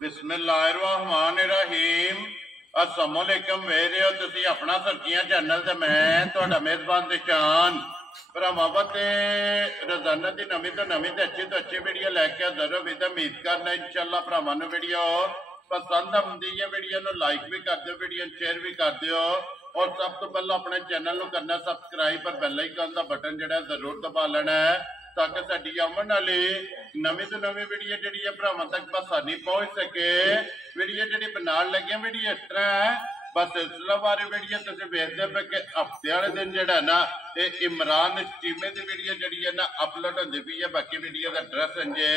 बिस्मिल्लाहिर्रहमानिर्रहीम। अस्सलामुअलैकुम वेरियो तुसी अपना सर्कियां चैनल ते मैं तुहाडा मेज़बान दिशान भरावां ते रोजाना की नवीं तो अच्छी वीडियो लैके हाज़र हो। उम्मीद करना इंशाअल्लाह भरावां नूं वीडियो पसंद आउंदी है। वीडियो नूं लाइक भी कर दिओ, वीडियो शेयर भी कर दिओ और सब तो पहला अपने चैनल नूं करना सबसक्राइब पर बेल आइकन का बटन जिहड़ा जरूर दबा लेना है ताकि साडी आउण वाली नवीं तो नवीं वीडियो जिहड़ी है भरावां तक आसानी पहुंच सके। वीडियो जिहड़ी बनाउण लगे वीडियो इस तरह है बस सिलसिलावार वीडियो तुसीं वेखदे पे कि हफ्ते वाले दिन जिहड़ा ना ये इमरान चीमे की वीडियो जिहड़ी है ना अपलोड होंदी पई है। बाकी वीडियो का एड्रैस इंजे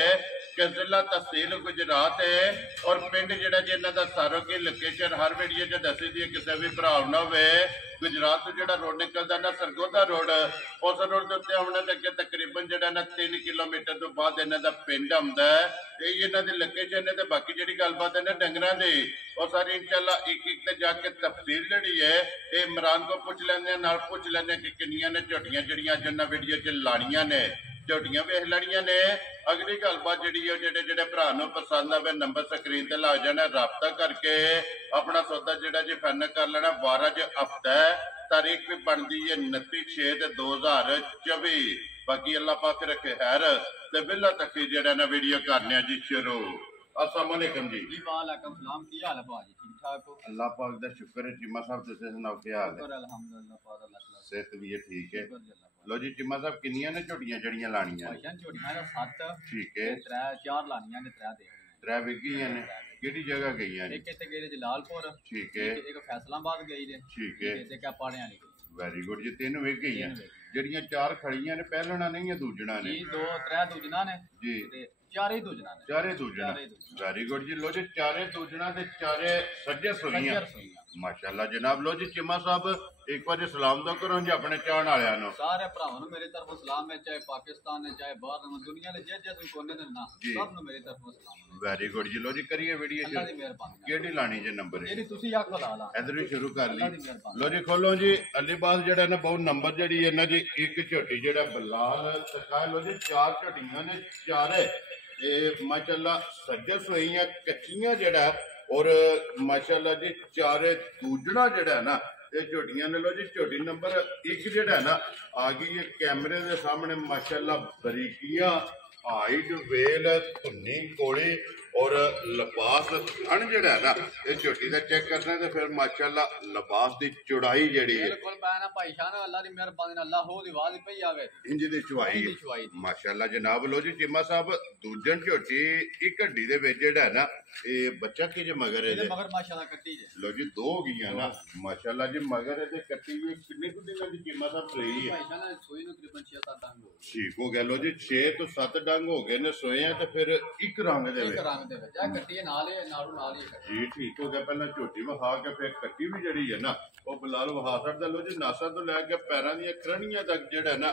कि जिला तहसील गुजरात है और पिंड जिहड़ा जी इन्हां दा सारो की लोकेशन हर वीडियो च दसी दी किसी भी भरा ना होवे। गुजरात तो जिहड़ा रोड निकलदा ना सरगोदा रोड, उस रोड के उत्ते आउणे ते तकरीबन जिहड़ा ना 3 किलोमीटर तो बाद इन्हां दा पिंड आउंदा है। यही इन्हां दी लोकेशन है। ते बाकी जिहड़ी गलबात है ना डंगरां दी और सारी इंशाअल्लाह एक एक ते जाके तफसील जिहड़ी है ये इमरान को पूछ लैंदे नाल पूछ लैंदे कि किन्नियां ने झोटियां जिहड़ियां अज इन्हां वीडियो च लाणियां ने, झोटियां वेख लैणियां ने। अगली गलबात जिहड़ी है जिहड़े जिहड़े भरा नूं पसंद आवे नंबर स्क्रीन ते लग जाना, राबता करके अपना सौदा जिहड़ा जी फाइनल कर लेना। 12 च हफ्ता है, तारीख भी बनती है 29/6/2024। बाकी अल्लाह पाक रखे खैर ते बिल्ला तक जिहड़ा ना वीडियो करने जी शुरू। अस्सलाम वालेकुम जी। वालेकुम सलाम। की हाल है भाजी? ठीक ठाक हो? अल्लाह पाक दा शुक्र है। चिम्मा साहब तुसीं सुनाओ क्या हाल है? अल्हम्दुलिल्लाह पाक अल्लाह सेहत भी है ठीक है। लो जी चिम्मा साहब किन्नियां ने झोटियां जड़ियां लानियां? झोटियां दा 7 ठीक है, 4 लानियां ने, 3 देख 3 विकियां ने। केड़ी जगह गईयां ने? एक इत्थे गई जलालपुर, ठीक है, एक फैसलाबाद गई ने, ठीक है, ते क्या पाड़े वाली गई। वेरी गुड जी। 3 विक गईयां जड़ियां 4 खड़ियां ने, पहलना नहीं है दूजना ने जी, 2 3 दूजना ने जी, ते 4 ही दूजना ने, 4 दूजना। वेरी गुड जी। लो जी 4 दूजना ते 4 सज्जे सुनियां माशाअल्लाह जनाब। लो जी चिम्मा साहब एक बार सलाम तो करो जी अपने चाहण वालियां नूं। सारे भरावां नूं मेरी तरफों सलाम है, चाहे पाकिस्तान है चाहे बाहर दुनिया दे जिस कोने दे ना सब नूं मेरी तरफों सलाम। वेरी गुड जी। लो जी करिए वीडियो अल्लाह दी मेहरबानी। केड़ी लानी जे नंबर जेडी तुसी आखो ला ला, इधर ही शुरू कर ली। लो जी खोलो जी अलीबाग जेड़ा ना बहुत नंबर जेड़ी है ना जी एक झोटी जेड़ा बलाल सरकार। लो जी 4 झोटियां ने, 4 माशाअल्लाह सज्जे सोइयां कच्चियां जेड़ा और माशाअल्लाह जी 4 दूजना जेड़ा है ना ये झोटियां ने। लो जी झोटी नंबर 1 जेड़ा है ना आ गई है कैमरे के सामने माशाअल्लाह। बरीकियां हाइट वेल धुन्नी कोली और लिबास खन जेड़ा है ना ये झोटी का चेक करना तो फिर माशाअल्लाह लिबास की चौड़ाई जेड़ी है बिल्कुल पैना भाई शान अल्लाह दी मेहरबानी नाल अल्लाह हो दी आवाज पई आवे इंज दी चौड़ाई माशाअल्लाह जनाब। लो जी चिम्मा साहब दूजन झोटी एक हड्डी दे विच जेड़ा है ना ये बच्चा की जे मगर है मगर माशाअल्लाह कट्टी जे। लो जी 2 गईयां ना माशाअल्लाह जी मगर है कट्टी हुई कितने कुछ दिनों की चिम्मा साहब रही है? भाई शान सोई नु तकरीबन 6-7 डंग हो ठीक हो गया। लो जी 6 तो 7 डंग हो गए ने सोए हैं तो फिर एक रंग दे विच आ कट्टी नाल है नालू नाल ही जी ठीक हो गया। पहला झोटी विखा के फिर कट्टी भी जड़ी है ना वो बिलाल विखा सकदा। लो जी नासा तो लैके पैरां दी खरनियां तक जेड़ा ना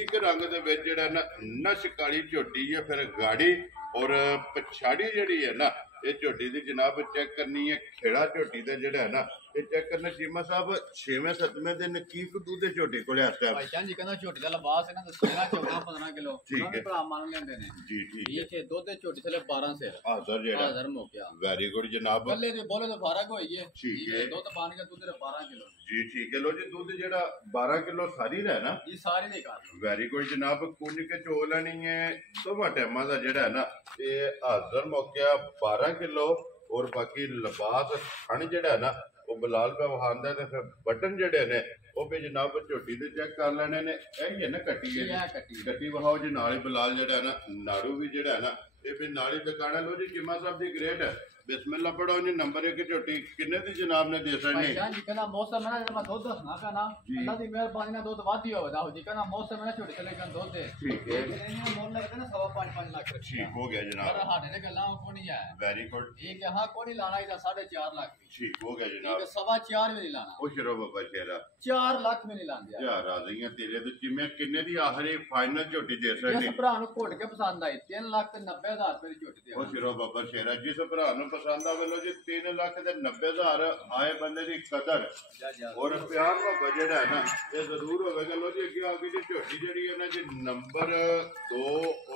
एक रंग दे विच जेड़ा ना नश काली झोटी है फिर गाड़ी और पछाड़ी जेड़ी है ना ये झोटी दी जनाब चेक करनी है। खेड़ा झोटी दा जेड़ा है ना ये चेक करना चिम्मा साहब 6वें 7वें दिन की दूध झोटी को भाई जान जी कहना झोटी दा लिबास है ना 14-15 किलो ठीक है भरा मान लेंदे ने जी ठीक है। दूध झोटी थले 12 सेर हाजिर जेड़ा हाजिर मोकिया। वेरी गुड जनाब। कल्ले दे बोले तो फर्क होई है ठीक है। दूध पानी का दूध 12 किलो जी ठीक है। लो जी दूध जेड़ा 12 किलो सारी रहना जी सारी दे कर। वेरी गुड जनाब। कुंज के चो लेनी है दोवां टाइमां दा जेड़ा है ना ये हाजिर मौका 12 किलो और बाकी लिबास खन जेड़ा है ना वो बिलाल पे वहांदा है। फिर बटन जेड़े ने वो भी जनाब झोटी दे चेक कर लेने ने। यही है ना कट्टी है कट्टी वहाओ जी नाल बिलाल जेड़ा है ना नाड़ू भी जेड़ा है ना ये भी नाली दुकान है। लो जी चिम्मा साहब दी ग्रेट है बिस्मिल्लाह पढ़ो जी। नंबर 1 झोटी किन्ने दी जनाब ने दे सकनी? भाई जान जी कहना मौसम है ना मैं दूध दसना का ना अल्लाह दी मेहरबानी ना दूध वादी होवे ना जी कहना मौसम है ना छोटे चले कन दूध दे ठीक है। ये मोल लगता ना 5.5 लाख ठीक हो गया जनाब। पर हाडे ने गल्ला को नहीं है। वेरी गुड ठीक है। हां को नहीं लाना इधर 4.5 लाख ठीक हो गया जनाब। 4.5 में नहीं लाना खुश रहो बाबा शेरा 4 लाख में नहीं लांदे यार राजियां तेरे तो चिम्मे किन्ने दी आखिरी फाइनल झोटी दे सकनी? जिस भरा नु घोट के पसंद आई 3,90,000 रुपए की झोटी दे। खुश रहो बाबा शेरा जिस भरा नु पसंद आवे। लो जी 3,90,000 आए बंदे दी कदर और प्यार मोहब्बत जेड़ा है ना ये जरूर होगा। लो जी अगे आगे जी झोटी जेड़ी है ना जी नंबर 2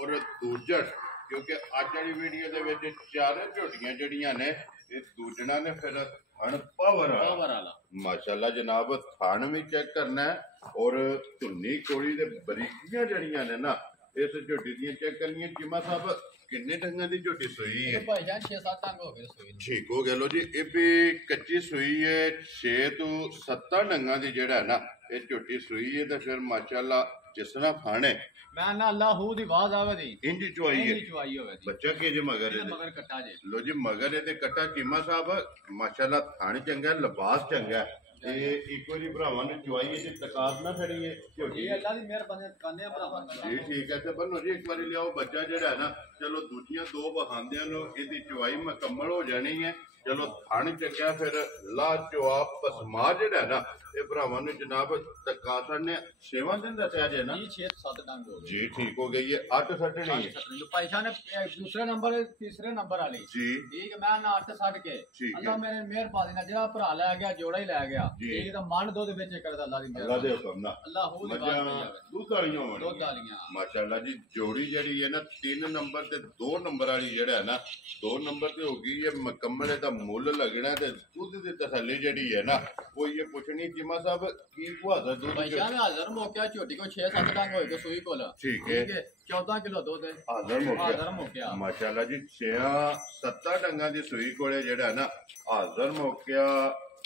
और दूजन ਕਿਉਂਕਿ ਅੱਜ ਵਾਲੀ ਵੀਡੀਓ ਦੇ ਵਿੱਚ ਚਾਰੇ ਝੋਟੀਆਂ ਜਿਹੜੀਆਂ ਨੇ ਇਹ ਦੂਜਣਾ ਨੇ ਫਿਰ ਥਣ ਪਾਵਰ ਵਾਲਾ ਮਾਸ਼ਾਅੱਲਾ ਜਨਾਬ ਥਣ ਵੀ ਚੈੱਕ ਕਰਨਾ ਹੈ ਔਰ ਧੁੰਨੀ ਕੋਲੀ ਦੇ ਬਰੀਕੀਆਂ ਜਿਹੜੀਆਂ ਨੇ ਨਾ ਇਸ ਝੋਟੀ ਦੀਆਂ ਚੈੱਕ ਕਰਨੀਆਂ। ਚੀਮਾ ਸਾਹਿਬ ਕਿੰਨੇ ਡੰਗਾਂ ਦੀ ਝੋਟੀ ਸੂਈ ਹੈ? ਭਾਈ ਜਾਨ 6-7 ਡੰਗ ਹੋ ਗਏ ਸੂਈ ਨੂੰ। ਠੀਕ ਹੋ ਗਿਆ ਲੋ ਜੀ। ਇਹ ਵੀ ਕੱਚੀ ਸੂਈ ਹੈ 6 ਤੋਂ 7 ਡੰਗਾਂ ਦੀ ਜਿਹੜਾ ਹੈ ਨਾ ਇਹ ਝੋਟੀ ਸੂਈ ਹੈ ਤੇ ਫਿਰ ਮਾਸ਼ਾਅੱਲਾ ਜਿਸ ਤਰ੍ਹਾਂ ਖਾਣੇ ਮੈਂ ਨਾ ਅੱਲਾਹੂ ਦੀ ਆਵਾਜ਼ ਆਵੇ ਦੀ ਇੰਜ ਚੁਆਈ ਹੈ ਚੁਆਈ ਹੋਵੇ ਦੀ ਬੱਚਾ ਕੀ ਜੇ ਮਗਰ ਇਹਦੇ ਇਹਦੇ ਮਗਰ ਕੱਟਾ ਜੇ ਲੋ ਜੀ ਮਗਰ ਇਹਦੇ ਕੱਟਾ ਚੀਮਾ ਸਾਹਿਬ ਮਾਸ਼ਾਅੱਲਾ ਥਣ ਚੰਗਾ ਲਿਬਾਸ ਚੰਗਾ ਤੇ ਇੱਕ ਵਾਰੀ ਭਰਾਵਾਂ ਨੂੰ ਚੁਆਈ ਤੇ ਤਕਾਤ ਨਾ ਖੜੀਏ ਝੋਟੀ। ਇਹ ਅੱਲਾ ਦੀ ਮਿਹਰਬਾਨੀ ਕਾਨੇ ਭਰਾਵਾਂ ਜੀ ਠੀਕ ਹੈ ਤੇ ਬੰਨੋ ਜੀ ਇੱਕ ਵਾਰੀ ਲਿਆਓ ਬੱਚਾ ਜਿਹੜਾ ਹੈ ਨਾ ਚਲੋ ਦੂਜੀਆਂ ਦੋ ਬਹਾਂਦਿਆਂ ਨੂੰ ਇਹਦੀ ਚੁਆਈ ਮੁਕੰਮਲ ਹੋ ਜਾਣੀ ਹੈ। ਚਲੋ ਥਣ ਚੱਕਿਆ ਫਿਰ ਲਾ ਜਵਾਬ ਪਸਮਾ ਜਿਹੜਾ ਹੈ ਨਾ ਇਹ ਭਰਾਵਾਂ ਨੂੰ ਜਨਾਬ ਤਕਾਤਰ ਨੇ 6ਵਾਂ ਦਿਨ ਦੱਸਿਆ ਜੇ ਨਾ 6-7 ਡੰਗ ਹੋ ਗਏ ਜੀ ਠੀਕ ਹੋ ਗਈ ਹੈ 8 ਸੱਟਣੀ ਹੈ पैसा ने दूसरे नंबर तीसरे नंबर वाली ਜੀ ठीक है मैं ना 8 छड़ के ठीक है। अल्लाह मेरे मेहरबानी ना जेड़ा भरा ले गया जोड़ा ही ले गया जी। ठीक है तो मन दूध बेच करदा अल्लाह दी ਅੱਲਾ ਦੇ मेहरबानी ਹੁਕਮ ਨਾਲ अल्लाह हू दी बात नहीं आवे ਦੁੱਧ ਵਾਲੀਆਂ ਹੋਣ दूध वालियां ਮਾਸ਼ਾਅੱਲਾ ਜੀ ਜੋੜੀ ਜਿਹੜੀ ਹੈ ਨਾ 3 ਨੰਬਰ ਤੇ 2 ਨੰਬਰ ਵਾਲੀ ਜਿਹੜਾ ਹੈ ਨਾ 2 ਨੰਬਰ ਤੇ ਹੋ ਗਈ ਇਹ ਮੁਕੰਮਲ ਇਹਦਾ ਮੁੱਲ ਲੱਗਣਾ ਤੇ ਦੁੱਧ ਦੀ ਤਸੱਲੀ ਜਿਹੜੀ ਹੈ ਨਾ ਉਹ ਇਹ ਪੁੱਛਣੀ ਚੀਮਾ ਸਾਹਿਬ ਕੀ ਬਹਾਦਰ ਦੁੱਧ पैसा में हाजिर मोक्या छोटी को 6-7 डंग होए के सुई कोल ठीक है। 14 किलो दूध है ਹਾਜ਼ਰ हाजिर ਮੌਕਿਆ मोक्या ਮਾਸ਼ਾਅੱਲਾ ਜੀ 6-7 ਡੰਗਾਂ ਦੀ ਸੂਈ ਕੋਲੇ ਜਿਹੜਾ ਨਾ ਹਾਜ਼ਰ ਮੌਕਿਆ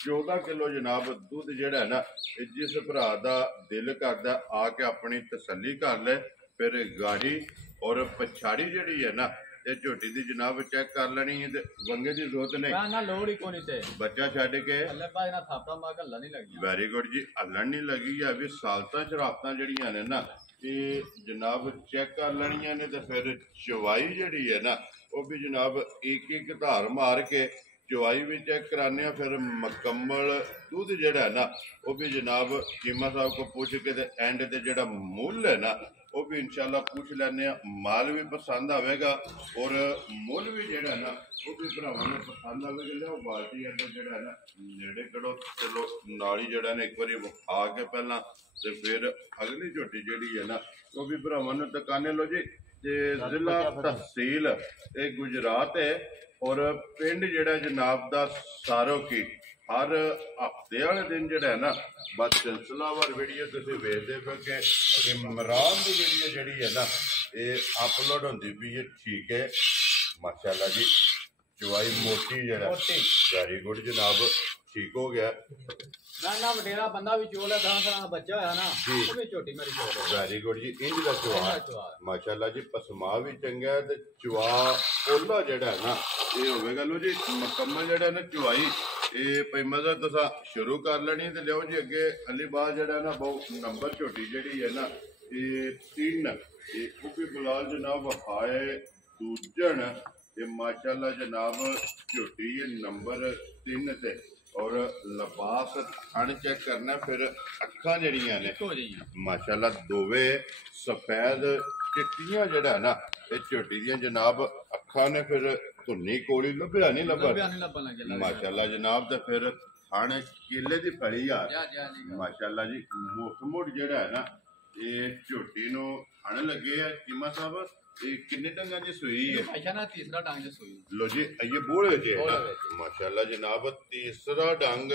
14 ਕਿਲੋ ਜਨਾਬ ਦੁੱਧ ਜਿਹੜਾ ਹੈ ਨਾ ਇਹ ਜਿਸ ਭਰਾ ਦਾ ਦਿਲ ਕਰਦਾ ਆ ਕੇ ਆਪਣੀ ਤਸੱਲੀ ਕਰ ਲੈ ਫਿਰ ਗਾੜੀ ਔਰ ਪਛਾੜੀ ਜਿਹੜੀ ਹੈ ਨਾ ਇਹ ਝੋਟੀ ਦੀ ਜਨਾਬ ਚੈੱਕ ਕਰ ਲੈਣੀ ਹੈ ਤੇ ਵੰਗੇ ਦੀ ਜ਼ਰੂਰਤ ਨਹੀਂ मैं ना लोड़ ही कोनी ते ਬੱਚਾ ਛੱਡ ਕੇ अल्लाह भाई ना थापड़ा मार के अल्लाह नहीं लगी ਵੈਰੀ ਗੁੱਡ ਜੀ ਹੱਲਣ ਨਹੀਂ ਲੱਗੀ ਆ ਵੀ ਸਾਲਤਾਂ ਸ਼ਰਾਬਤਾਂ ਜਿਹੜੀਆਂ ਨੇ ਨਾ ਇਹ ਜਨਾਬ ਚੈੱਕ ਕਰ ਲੈਣੀਆਂ ਨੇ ਤੇ ਫਿਰ ਚਵਾਈ ਜਿਹੜੀ ਹੈ ਨਾ ਉਹ ਵੀ ਜਨਾਬ ਇੱਕ ਇੱਕ ਧਾਰ ਮਾਰ ਕੇ ਚਵਾਈ ਵੀ ਚੈੱਕ ਕਰਾਣੇ ਆ ਫਿਰ ਮੁਕੰਮਲ ਦੁੱਧ ਜਿਹੜਾ ਹੈ ਨਾ ਉਹ ਵੀ ਜਨਾਬ ਚੀਮਾ ਸਾਹਿਬ ਕੋ ਪੁੱਛ ਕੇ ਤੇ ਐਂਡ ਤੇ ਜਿਹੜਾ ਮੁੱਲ ਹੈ ਨਾ ਉਹ ਵੀ ਇਨਸ਼ਾਅੱਲਾ ਪੁੱਛ ਲੈਣੇ ਆ। ਮਾਲ ਵੀ ਪਸੰਦ ਆਵੇਗਾ ਔਰ ਮੁੱਲ ਵੀ ਜਿਹੜਾ ਨਾ ਉਹ ਵੀ ਭਰਾਵਾਂ ਨੂੰ ਪਸੰਦ ਆਵੇਗਾ। ਲਿਆਓ ਬਾਲਟੀ ਅੰਦਰ ਜਿਹੜਾ ਹੈ ਨਾ ਨੇੜੇ ਕਰੋ ਚਲੋ ਨਾਲ ਹੀ ਜਿਹੜਾ ਨੇ ਇੱਕ ਵਾਰੀ ਆ ਕੇ ਪਹਿਲਾਂ ਤੇ ਫਿਰ ਅਗਲੀ ਝੋਟੀ ਜਿਹੜੀ ਹੈ ਨਾ ਉਹ ਵੀ ਭਰਾਵਾਂ ਨੂੰ ਦੁਕਾਨੇ ਲੋ ਜੀ। ਤੇ ਜ਼ਿਲ੍ਹਾ ਤਹਿਸੀਲ ਇਹ ਗੁਜਰਾਤ ਹੈ ਔਰ ਪਿੰਡ ਜਿਹੜਾ ਜਨਾਬ ਦਾ ਸਾਰੋਕੀ ਹਰ ਹਫਤੇ ਵਾਲੇ ਦਿਨ ਜਿਹੜਾ ਹੈ ਨਾ ਬਸ ਸਿਲਸਿਲਾਵਾਰ ਵੀਡੀਓ ਤੁਸੀਂ ਵੇਖਦੇ ਪਏ ਕਿ ਇਮਰਾਨ ਦੀ ਵੀਡੀਓ ਜਿਹੜੀ ਹੈ ਨਾ ਇਹ ਅਪਲੋਡ ਹੁੰਦੀ ਪਈ ਹੈ। ਠੀਕ ਹੈ ਮਾਸ਼ਾਅੱਲਾ ਜੀ ਚਵਾਈ ਮੋਟੀ ਜਿਹੜਾ ਵੈਰੀ ਗੁੱਡ ਜਨਾਬ ਠੀਕ ਹੋ ਗਿਆ। ना ना वडेरा बंदा भी चोल है 10 साल का बच्चा होया ना वो भी छोटी मेरी चोल है ਵੈਰੀ ਗੁੱਡ ਜੀ ਇੰਜ ਦਾ ਚਵਾ ਮਾਸ਼ਾਅੱਲਾ ਜੀ ਪਸਮਾ ਵੀ ਚੰਗਾ ਹੈ ਤੇ ਚਵਾ ਉਹਲਾ ਜਿਹੜਾ ਹੈ ਨਾ ਇਹ ਹੋਵੇਗਾ ਲੋ ਜੀ ਮੁਕੰਮਲ ਜਿਹੜਾ ਨਾ ਚਵਾਈ ਇਹ ਪੈਮਜ਼ਾ ਤੁਸੀਂ ਸ਼ੁਰੂ ਕਰ ਲੈਣੀ ਤੇ ਲਿਓ ਜੀ ਅੱਗੇ ਅਲੀਬਾਜ਼ ਜਿਹੜਾ ਨਾ ਬਹੁਤ ਨੰਬਰ ਝੋਟੀ ਜਿਹੜੀ ਹੈ ਨਾ ਇਹ 3 ਇਹ ਉਹ ਵੀ ਬਲਾਲ ਜਨਾਬ ਹਾਏ ਦੂਜਣ ਇਹ ਮਾਸ਼ਾਅੱਲਾ ਜਨਾਬ ਝੋਟੀ ਇਹ ਨੰਬਰ 3 ਤੇ ਔਰ ਲਿਬਾਸ ਥਣ ਚੈੱਕ ਕਰਨਾ ਫਿਰ ਅੱਖਾਂ ਜਿਹੜੀਆਂ ਨੇ हो जाइए ਮਾਸ਼ਾਅੱਲਾ ਦੋਵੇਂ ਸਫੈਦ ਚਿੱਟੀਆਂ ਜਿਹੜਾ ਨਾ ਇਹ ਝੋਟੀ ਦੀਆਂ ਜਨਾਬ ਅੱਖਾਂ ਨੇ ਫਿਰ ਧੁੰਨੀ ਕੋਲੀ ਲੱਭਿਆ ਨਹੀਂ ਲੱਭਾ नहीं लबन लगे ਮਾਸ਼ਾਅੱਲਾ ਜਨਾਬ ਤੇ ਫਿਰ ਥਣ ਕੇਲੇ ਦੀ ਫਲੀ ਆ जा जा जी ਮਾਸ਼ਾਅੱਲਾ ਜੀ ਮੁੱਠ ਜਿਹੜਾ ਹੈ ਨਾ ਇਹ ਝੋਟੀ ਨੂੰ ਥਣ ਲੱਗੇ ਆ ਚੀਮਾ ਸਾਹਿਬ ਇਹ ਕਿੰਨੇ ਟੰਗਾਂ ਦੀ ਸੂਈ ਹੈ? पैसा ना तीसरा टांग से सोई ਲੋ ਜੀ ਇਹ ਬੋਲੇ ਜੇ ਬੋਲੇ ਨਾ ਵਿੱਚ। ਮਾਸ਼ਾਅੱਲਾ ਜਨਾਬ ਤੀਸਰਾ ਡੰਗ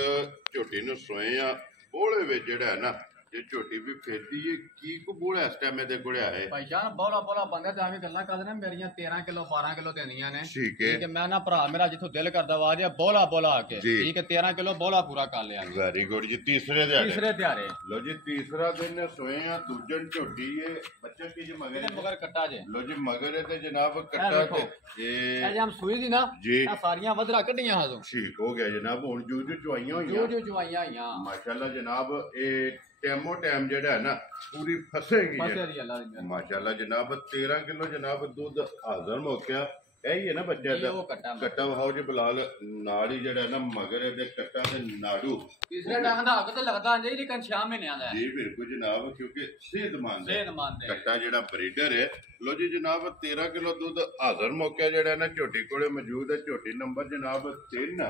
ਝੋਟੀ ਨੂੰ ਸੋਏ ਆ ਬੋਲੇ ਵਿੱਚ ਜਿਹੜਾ ਹੈ ਨਾ ਇਹ ਝੋਟੀ ਵੀ ਫੇਰਦੀ ਹੈ ਕੀ ਕੋ ਬੋਲਾ ਇਸ ਟਾਈਮ ਇਹਦੇ ਕੋਲ ਆਏ पैसा बोला बोला बंदे तो एवं गल्ला करदे ने मेरियां 13 किलो 12 किलो देनियां ने ਠੀਕ ਹੈ ठीक है मैं ना भरा मेरा जिथों दिल करदा आवाज है बोला बोला आके जी। ठीक है 13 किलो बोला पूरा कर लिया ਵੈਰੀ ਗੁੱਡ ਜੀ ਤੀਸਰੇ ਦਿਹਾੜੇ तीसरे त्यारे ਲੋ ਜੀ ਤੀਸਰਾ ਦਿਨ ਸੋਏ ਆ ਦੂਜਨ ਝੋਟੀ ਇਹ ਬੱਚਾ ਕੀ ਜੇ ਮਗਰ ਇਹਦੇ ਮਗਰ ਕੱਟਾ ਜੇ ਲੋ ਜੀ ਮਗਰ ਤੇ ਜਨਾਬ ਕੱਟਾ ਵੇਖੋ। ਤੇ ਇਹ ਇਹ ਜਮ ਸੂਈ ਦੀ ਨਾ ਜੀ। ਇਹ ਸਾਰੀਆਂ ਵਧਰਾ ਕੱਢੀਆਂ ਹਾਜ਼ੋ ਠੀਕ ਹੋ ਗਿਆ ਜਨਾਬ ਹੁਣ ਜੂ ਜੂ ਚੁਆਈਆਂ ਜੋ ਹੋਈਆਂ ਜੋ ਜਵਾਈਆਂ ਆਈਆਂ ਮਾਸ਼ਾਅੱਲਾ ਜਨਾਬ ਇਹ ਟੈਮੋ ਟਾਈਮ ਜਿਹੜਾ ਹੈ ਨਾ ਪੂਰੀ ਫਸੇਗੀ ਬਸ ਜਿਹੜੀ। ਇਹਦੀ ਅੱਲਾ ਦੀ ਮਿਹਰ ਮਾਸ਼ਾਅੱਲਾ ਜਨਾਬ 13 ਕਿਲੋ ਜਨਾਬ ਦੁੱਧ ਹਾਜ਼ਰ ਮੌਕਿਆ ਇਹੀ ਹੈ ਨਾ ਬੱਚਾ ਇਹ ਉਹ ਕੱਟਾ ਕੱਟਾ ਵਹਾਓ ਜੀ ਬਲਾਲ ਨਾਲ ਹੀ ਜਿਹੜਾ ਨਾ ਮਗਰ ਇਹਦੇ ਕੱਟਾ ਤੇ ਨਾੜੂ ਤੀਸਰੇ ਟਾਂਗ ਦਾ ਹੱਕ ਤੇ ਲੱਗਦਾ ਨਹੀਂ ਲੇਕਿਨ 6 ਮਹੀਨਿਆਂ ਦਾ ਹੈ ਜੀ ਬਿਲਕੁਲ ਜਨਾਬ ਕਿਉਂਕਿ ਸਿਹਤਮੰਦ ਹੈ ਸਿਹਤਮੰਦ ਹੈ ਕੱਟਾ ਜਿਹੜਾ ਬਰੀਡਰ ਹੈ ਲੋ ਜੀ ਜਨਾਬ 13 ਕਿਲੋ ਦੁੱਧ ਹਾਜ਼ਰ ਮੌਕਿਆ ਜਿਹੜਾ ਨਾ ਝੋਟੀ ਕੋਲੇ ਮੌਜੂਦ ਹੈ ਝੋਟੀ ਨੰਬਰ ਜਨਾਬ 3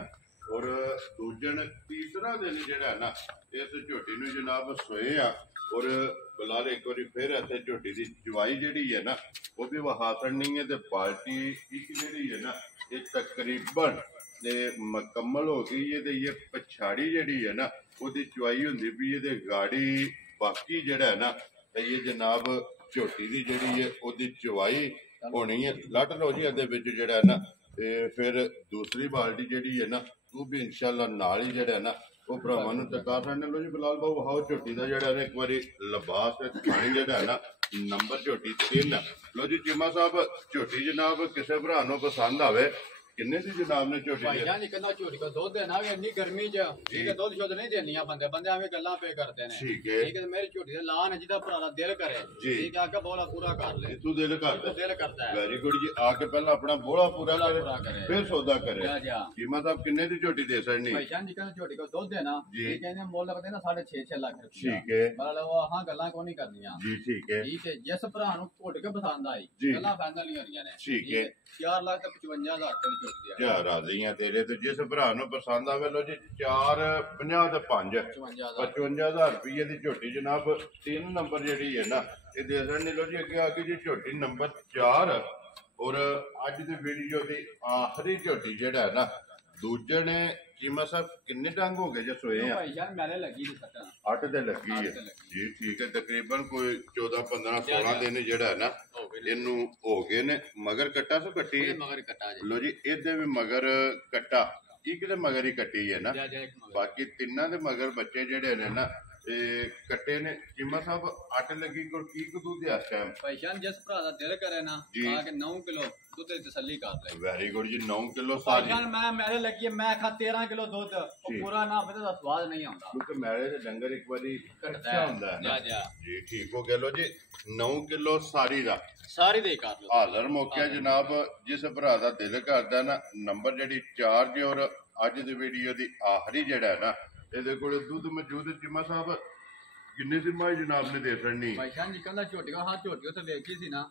ਔਰ ਦੂਜਣ ਤੀਸਰਾ ਦਿਨ ਜਿਹੜਾ ਹੈ ਨਾ ਇਸ ਝੋਟੀ ਨੂੰ ਜਨਾਬ ਸੋਏ ਆ। ਔਰ ਬਲਾਲ ਇੱਕ ਵਾਰੀ ਫਿਰ ਇੱਥੇ ਝੋਟੀ ਦੀ ਚਵਾਈ ਜਿਹੜੀ ਹੈ ਨਾ ਉਹ ਵੀ ਵਹਾਸਣੀ ਹੈ ਤੇ ਬਾਲਟੀ ਇੱਕ ਜਿਹੜੀ ਹੈ ਨਾ ਇਹ ਤਕਰੀਬਨ ਤੇ ਮੁਕੰਮਲ ਹੋ ਗਈ ਹੈ। ਤੇ ਇਹ ਪਛਾੜੀ ਜਿਹੜੀ ਹੈ ਨਾ ਉਹਦੀ ਚਵਾਈ ਹੁੰਦੀ ਵੀ ਇਹਦੇ ਗਾੜੀ ਬਾਕੀ ਜਿਹੜਾ ਹੈ ਨਾ ਤੇ ਇਹ ਜਨਾਬ ਝੋਟੀ ਦੀ ਜਿਹੜੀ ਹੈ ਉਹਦੀ ਚਵਾਈ ਹੋਣੀ ਹੈ। ਲੱਟ ਲਓ ਜੀ ਇਹਦੇ ਵਿੱਚ ਜਿਹੜਾ ਹੈ ਨਾ ਤੇ ਫਿਰ ਦੂਸਰੀ ਬਾਲਟੀ ਜਿਹੜੀ ਹੈ ਨਾ ਉਹ ਵੀ ਇਨਸ਼ਾਅੱਲਾ ਨਾਲ ਹੀ ਜਿਹੜਾ ਹੈ ਨਾ ਉਹ ਭਰਾਵਾਂ ਨੂੰ ਚਕਾ ਸਕਦੇ। ਲੋ ਜੀ ਬਲਾਲ ਬਾਬੂ ਵਹਾਓ ਝੋਟੀ ਦਾ ਜਿਹੜਾ ਹੈ ਇੱਕ ਵਾਰੀ ਲਿਬਾਸ ਤੇ ਪਾਣੀ ਜਿਹੜਾ ਹੈ ਨਾ ਨੰਬਰ ਝੋਟੀ 3। ਲੋ ਜੀ ਚੀਮਾ ਸਾਹਿਬ ਝੋਟੀ ਜਨਾਬ ਕਿਸੇ ਭਰਾ ਨੂੰ ਪਸੰਦ ਆਵੇ ਕਿੰਨੇ ਦੀ ਜਨਾਬ ਨੇ ਝੋਟੀ ਭਾਈ ਜਾਨ ਕਹਿੰਦਾ ਝੋਟੀ ਕੋ ਦੁੱਧ ਦੇਣਾ ਵੀ ਇੰਨੀ ਗਰਮੀ ਚ ਠੀਕ ਹੈ ਦੁੱਧ ਸ਼ੁੱਧ ਨਹੀਂ ਦੇਣੀਆਂ ਬੰਦੇ ਐਵੇਂ ਗੱਲਾਂ ਪੇ ਕਰਦੇ ਨੇ ਠੀਕ ਹੈ ਮੇਰੀ ਝੋਟੀ ਦਾ ਲਾਨ ਹੈ ਜਿਹਦਾ ਭਰਾ ਦਾ ਦਿਲ ਕਰੇ ਠੀਕ ਹੈ ਆ ਕੇ ਬੋਲਾ ਪੂਰਾ ਕਰ ਲੈ ਤੂੰ ਦਿਲ ਕਰਦਾ ਹੈ ਵੈਰੀ ਗੁੱਡ ਜੀ ਆ ਕੇ ਪਹਿਲਾਂ ਆਪਣਾ ਬੋਲਾ ਪੂਰਾ ਕਰੇ ਫਿਰ ਸੌਦਾ ਕਰੇ। ਚੀਮਾ ਸਾਹਿਬ ਕਿੰਨੇ ਦੀ ਝੋਟੀ ਦੇ ਸਕਣੀ ਭਾਈ ਜਾਨ ਜੀ ਕਹਿੰਦਾ ਝੋਟੀ ਕੋ ਦੁੱਧ ਦੇਣਾ ਇਹ ਕਹਿੰਦੇ ਮੁੱਲ ਲੱਗਦੇ ਨਾ 6.5 ਲੱਖ ਰੁਪਏ ਠੀਕ ਹੈ ਮਤਲਬ ਹਾਂ ਗੱਲਾਂ ਕੋ ਨਹੀਂ ਕਰਨੀਆਂ ਜੀ ਠੀਕ ਹੈ ਜਿਸ ਭਰਾ ਨੂੰ ਘੁੱਟ ਕੇ ਪਸੰਦ ਆਈ ਗੱਲਾਂ ਫਾਈਨਲ ਹੀ ਹੋਣੀਆਂ ਨੇ ਠੀਕ ਹੈ 4,55,000 ਰੁਪਏ ਦੀ ਝੋਟੀ ਆ ਰਾਜ਼ੀਆਂ ਤੇਰੇ ਤੇ ਜਿਸ ਭਰਾ ਨੂੰ ਪਸੰਦ ਆਵੇ ਲੋ ਜੀ 450 ਤੇ 5 55,000 ਰੁਪਏ ਦੀ ਝੋਟੀ ਜਨਾਬ 3 ਨੰਬਰ ਜਿਹੜੀ ਹੈ ਨਾ ਇਹ ਦੇ ਦੇਣ ਲੋ ਜੀ। ਅੱਗੇ ਆ ਗਈ ਜੀ ਝੋਟੀ ਨੰਬਰ 4 ਔਰ ਅੱਜ ਦੀ ਵੀਡੀਓ ਦੀ ਆਖਰੀ ਝੋਟੀ ਜਿਹੜਾ ਹੈ ਨਾ ਦੂਜੇ ਨੇ ਚੀਮਾ ਸਾਹਿਬ ਕਿੰਨੇ ਡੰਗ ਹੋ ਗਏ ਜੇ ਸੋਏ ਆ? ਭਾਈ ਜਾਨ ਮੈਨੇ ਲੱਗੀ ਨਹੀਂ ਸੱਟਾਂ 8 ਤੇ ਲੱਗੀ ਹੈ ਜੀ ਠੀਕ ਹੈ ਤਕਰੀਬਨ ਕੋਈ 14 15 16 ਦਿਨ ਜਿਹੜਾ ਹੈ ਨਾ ਇਹਨੂੰ ਹੋ ਗਏ ਨੇ। ਮਗਰ ਕੱਟਾ ਸੋ ਕੱਟੀ ਮਗਰ ਕੱਟਾ ਲੋ ਜੀ ਇਹਦੇ ਵੀ ਮਗਰ ਕੱਟਾ ਇੱਕ ਦੇ ਮਗਰ ਹੀ ਕੱਟੀ ਹੈ ਨਾ ਬਾਕੀ ਤਿੰਨਾਂ ਦੇ ਮਗਰ ਬੱਚੇ ਜਿਹੜੇ ਨੇ ਨਾ ਇਹ ਕੱਟੇ ਨੇ। ਚੀਮਾ ਸਾਹਿਬ 8 ਲੱਗੀ ਕੋਲ ਕੀ ਦੁੱਧ ਦੇ ਇਸ ਟਾਈਮ? ਭਾਈ ਜਾਨ ਜਿਸ ਭਰਾ ਦਾ ਦਿਲ ਕਰੇ ਨਾ ਆ ਕੇ 9 ਕਿਲੋ ਦੁੱਧ ਦੀ ਤਸੱਲੀ ਕਰ ਲੈ। ਵੈਰੀ ਗੁੱਡ ਜੀ 9 ਕਿਲੋ ਸਾਰੀ ਜਾਨ ਮੈਂ ਮੇਰੇ ਲੱਗੀ ਮੈਂ ਖਾ 13 ਕਿਲੋ ਦੁੱਧ ਉਹ ਪੂਰਾ ਨਾ ਫਿਰ ਦਾ ਸਵਾਦ ਨਹੀਂ ਆਉਂਦਾ ਕਿਉਂਕਿ ਮੈਲੇ ਦੇ ਡੰਗਰ ਇੱਕ ਵਾਰੀ ਕੱਟਾ ਹੁੰਦਾ ਹੈ ਜੀ ਠੀਕ ਹੋ ਗਿਆ। ਲੋ ਜੀ 9 ਕਿਲੋ ਸਾਰੀ ਦੇ ਕਰ ਲੋ ਹਾਜ਼ਰ ਮੌਕਿਆ ਜਨਾਬ ਜਿਸ ਭਰਾ ਦਾ ਦਿਲ ਕਰਦਾ ਨਾ ਨੰਬਰ ਜਿਹੜੀ 4 ਜੀ ਔਰ ਅੱਜ ਦੀ ਵੀਡੀਓ ਦੀ ਆਖਰੀ ਜਿਹੜਾ ਹੈ ਨਾ ਇਹਦੇ ਕੋਲ ਦੁੱਧ ਮੌਜੂਦ। ਚੀਮਾ ਸਾਹਿਬ ਕਿੰਨੇ ਸੀ ਮਾਈ ਜਨਾਬ ਨੇ ਦੇ ਛੜਨੀ? ਭਾਈ ਜਾਨ ਜੀ ਕਹਿੰਦਾ ਝੋਟੀ ਹਾਂ ਝੋਟੀ ਉੱਥੇ ਵੇਖੀ ਸੀ ਨਾ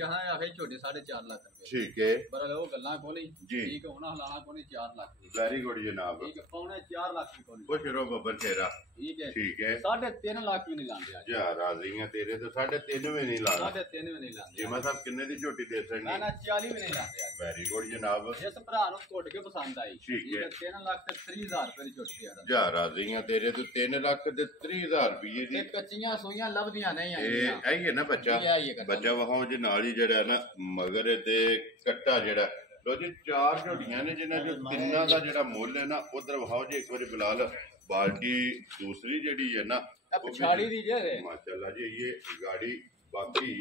ਕਹਾ ਆਖੇ ਝੋਟੀ 4.5 ਲੱਖ ਰੁਪਏ ਠੀਕ ਹੈ ਪਰ ਉਹ ਗੱਲਾਂ ਕੋਲੀ ਠੀਕ ਹੋਣਾ ਹਲਾਣਾ ਕੋਲੀ 4 ਲੱਖ ਵੈਰੀ ਗੁੱਡ ਜਨਾਬ ਠੀਕ ਪੌਣੇ 4 ਲੱਖ ਦੀ ਕੋਲੀ ਉਹ ਸ਼ਰੋ ਬੱਬਰ ਤੇਰਾ ਠੀਕ ਹੈ 3.5 ਲੱਖ ਵੀ ਨਹੀਂ ਲਾਂਦੇ ਅੱਜ ਜਾ ਰਾਜ਼ੀਆਂ ਤੇਰੇ ਤੇ 3.5 ਵੀ ਨਹੀਂ ਲਾਉਂਦੇ 3.5 ਵੀ ਨਹੀਂ ਲਾਂਦੇ। ਜੀਮਾ ਸਾਹਿਬ ਕਿੰਨੇ ਦੀ ਝੋਟੀ ਦੇ ਛੜਨੀ? ਨਾ 40 ਵੀ ਨਹੀਂ ਲਾਂਦੇ ਅੱਜ। ਵੈਰੀ ਗੁੱਡ ਜਨਾਬ ਜਿਸ ਭਰਾ ਨੂੰ ਘੁੱਟ ਕੇ ਪਸੰਦ ਆਈ ਠੀਕ ਹੈ 3 ਲੱਖ ਤੇ 30,000 ਰੁਪਏ ਦੀ ਝੋਟੀ ਆ ਜਾ ਰਾਜ਼ੀਆਂ ਤੇਰੇ ਤੇ 3 ਲੱਖ ਤੇ 30,000 ਰੁਪਏ ਦੀ ਕੱਚੀਆਂ ਸੂਈਆਂ ਲੱਭਦੀਆਂ ਨਹੀਂ ਇਹ ਆਈ ਹੈ ਨਾ ਬੱਚਾ ਵਹਾਓ ਜੀ ਨਾਲ ਹੀ ਜਿਹੜਾ ਨਾ ਮਗਰ ਤੇ ਕੱਟਾ ਜਿਹੜਾ ਲੋ ਜੀ 4 ਝੋਟੀਆਂ ਨੇ ਜਿਨ੍ਹਾਂ ਚੋਂ ਤਿੰਨਾਂ ਦਾ ਜਿਹੜਾ ਮੁੱਲ ਹੈ ਨਾ ਉਧਰ ਵਹਾਓ ਜੀ ਇੱਕ ਵਾਰੀ ਬਲਾਲ ਬਾਲਟੀ ਦੂਸਰੀ ਜਿਹੜੀ ਹੈ ਨਾ ਪਛਾੜੀ ਦੀ ਜੇ ਮਾਸ਼ਾਅੱਲਾ ਜੀ ਇਹ ਗਾੜੀ ਬਾਕੀ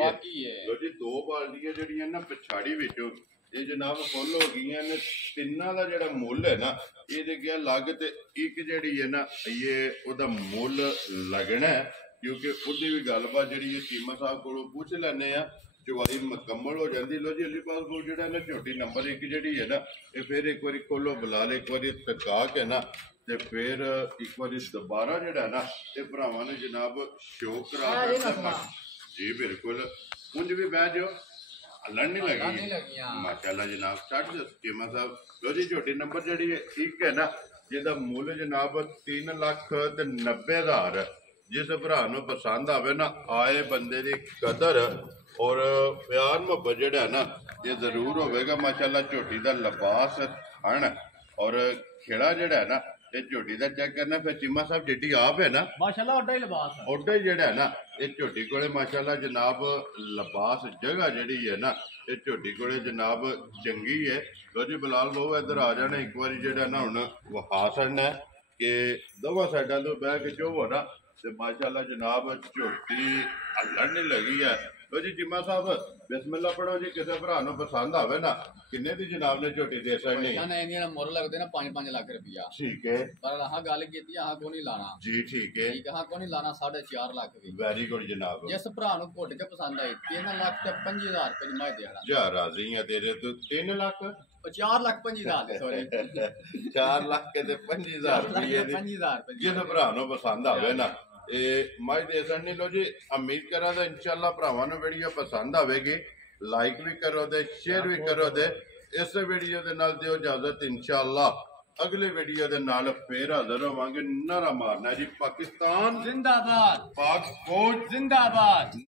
ਹੈ ਲੋ ਜੀ 2 ਬਾਲਟੀਆਂ ਜਿਹੜੀਆਂ ਨਾ ਪਛਾੜੀ ਵਿੱਚੋਂ ਇਹ ਜਨਾਬ ਫੁੱਲ ਹੋ ਗਈਆਂ ਨੇ। ਤਿੰਨਾਂ ਦਾ ਜਿਹੜਾ ਮੁੱਲ ਹੈ ਨਾ ਇਹਦੇ ਗਿਆ ਲੱਗ ਤੇ ਇੱਕ ਜਿਹੜੀ ਹੈ ਨਾ ਇਹ ਉਹਦਾ ਮੁੱਲ ਲੱਗਣਾ ਕਿਉਂਕਿ ਉਹਦੀ ਵੀ ਗੱਲਬਾਤ ਜਿਹੜੀ ਹੈ ਚੀਮਾ ਸਾਹਿਬ ਕੋਲੋਂ ਪੁੱਛ ਲੈਂਦੇ ਆ ਚਵਾਈ ਮੁਕੰਮਲ ਹੋ ਜਾਂਦੀ। ਲੋ ਜੀ ਅਲੀ ਪਾਸ ਕੋਲ ਜਿਹੜਾ ਨਾ ਝੋਟੀ ਨੰਬਰ 1 ਜਿਹੜੀ ਹੈ ਨਾ ਇਹ ਫਿਰ ਇੱਕ ਵਾਰੀ ਖੋਲੋ ਬਲਾਲ ਇੱਕ ਵਾਰੀ ਤਕਾ ਕੇ ਨਾ ਤੇ ਫਿਰ ਇੱਕ ਵਾਰੀ ਦੁਬਾਰਾ ਜਿਹੜਾ ਨਾ ਇਹ ਭਰਾਵਾਂ ਨੇ ਜਨਾਬ ਸ਼ੋਅ ਕਰਾ ਦਿੱਤਾ ਜੀ ਬਿਲਕੁਲ ਉਂਝ ਵੀ ਬਹਿ ਜਾਓ ਹੱਲਣ ਨਹੀਂ ਲੱਗੀ ਮਾਸ਼ਾਅੱਲਾ ਜਨਾਬ 60 ਚੀਮਾ ਸਾਹਿਬ। ਲੋ ਜੀ ਝੋਟੀ ਨੰਬਰ ਜਿਹੜੀ ਹੈ 1 ਹੈ ਨਾ ਜਿਹਦਾ ਮੁੱਲ ਜਨਾਬ 3,90,000 ਜਿਸ ਭਰਾ ਨੂੰ ਪਸੰਦ ਆਵੇ ਨਾ ਆਏ ਬੰਦੇ ਦੀ ਕਦਰ ਔਰ ਪਿਆਰ ਮੁਹੱਬਤ ਜਿਹੜਾ ਨਾ ਇਹ ਜ਼ਰੂਰ ਹੋਵੇਗਾ। ਮਾਸ਼ਾਅੱਲਾ ਝੋਟੀ ਦਾ ਲਿਬਾਸ ਹਣ ਔਰ ਖੇੜਾ ਜਿਹੜਾ ਨਾ ਇਹ ਝੋਟੀ ਦਾ ਚੈੱਕ ਕਰਨਾ ਫਿਰ ਚੀਮਾ ਸਾਹਿਬ ਜਿੱਡੀ ਆਪ ਹੈ ਨਾ ਮਾਸ਼ਾਅੱਲਾ ਉੱਡਾ ਹੀ ਲਿਬਾਸ ਹੈ ਉੱਡਾ ਹੀ ਜਿਹੜਾ ਨਾ ਇਹ ਝੋਟੀ ਕੋਲੇ ਮਾਸ਼ਾਅੱਲਾ ਜਨਾਬ ਲਿਬਾਸ ਜਗ੍ਹਾ ਜਿਹੜੀ ਹੈ ਨਾ ਇਹ ਝੋਟੀ ਕੋਲੇ ਜਨਾਬ ਚੰਗੀ ਹੈ। ਲੋ ਜੀ ਬਲਾਲ ਬਹੁ ਇੱਧਰ ਆ ਜਾਣਾ ਇੱਕ ਵਾਰੀ ਜਿਹੜਾ ਨਾ ਹੁਣ ਵਹਾ ਛੱਡਣਾ ਕਿ ਦੋਵਾਂ ਸਾਈਡਾਂ ਤੋਂ ਬਹਿ ਕੇ ਚੋਵੋ ਨਾ ਤੇ ਮਾਸ਼ਾਅੱਲਾ ਜਨਾਬ ਝੋਟੀ ਹੱਲਣ ਨਹੀਂ ਲੱਗੀ ਹੈ। ਲੋ ਜੀ ਚੀਮਾ ਸਾਹਿਬ ਬਿਸਮਿਲ੍ਲਾ ਪੜੋ ਜੀ ਕਿਸੇ ਭਰਾ ਨੂੰ ਪਸੰਦ ਆਵੇ ਨਾ ਕਿੰਨੇ ਦੀ ਜਨਾਬ ਨੇ ਝੋਟੀ ਦੇ ਸਕਣੀ? ਇਹਨਾਂ ਮੁੱਲ ਲੱਗਦੇ ਨਾ 5-5 ਲੱਖ ਰੁਪਇਆ ਠੀਕ ਹੈ ਪਰ ਆਹ ਗੱਲ ਕੀਤੀ ਆਹ ਕੋ ਨਹੀਂ ਲਾਣਾ ਜੀ ਠੀਕ ਹੈ ਆਹ ਕੋ ਨਹੀਂ ਲਾਣਾ 4.5 ਲੱਖ ਵੀ ਵੈਰੀ ਗੁੱਡ ਜਨਾਬ। ਜਿਸ ਭਰਾ ਨੂੰ ਘੁੱਟ ਕੇ ਪਸੰਦ ਆਈ 3 ਲੱਖ ਤੇ 25,000 ਰੁਪਏ ਦੀ ਮੈਂ ਦੇਣਾ ਜਾ ਰਾਜ਼ੀ ਆ ਤੇਰੇ ਤੋਂ 3 ਲੱਖ 4,25,000 ਸੌਰੀ 4 ਲੱਖ ਤੇ 25,000 ਰੁਪਏ ਦੀ ਜਿਸ ਭਰਾ ਨੂੰ ਪਸੰਦ ਆਵੇ ਨਾ ਇਹ ਮਾਈ ਦੇ ਸਕਣੀ। ਲੋ ਜੀ ਉਮੀਦ ਕਰਾਂ ਤਾਂ ਇਨਸ਼ਾਅੱਲਾ ਭਰਾਵਾਂ ਨੂੰ ਵੀਡੀਓ ਪਸੰਦ ਆਵੇਗੀ ਲਾਈਕ ਵੀ ਕਰੋ ਤੇ ਸ਼ੇਅਰ ਵੀ ਕਰੋ ਤੇ ਇਸ ਵੀਡੀਓ ਦੇ ਨਾਲ ਦਿਓ ਇਜਾਜ਼ਤ ਇਨਸ਼ਾਅੱਲਾ ਅਗਲੇ ਵੀਡੀਓ ਦੇ ਨਾਲ ਫੇਰ ਹਾਜ਼ਰ ਹੋਵਾਂਗੇ। ਨਾਰਾ ਮਾਰਨਾ ਜੀ ਪਾਕਿਸਤਾਨ जिंदाबाद, ਪਾਕ ਫੌਜ जिंदाबाद।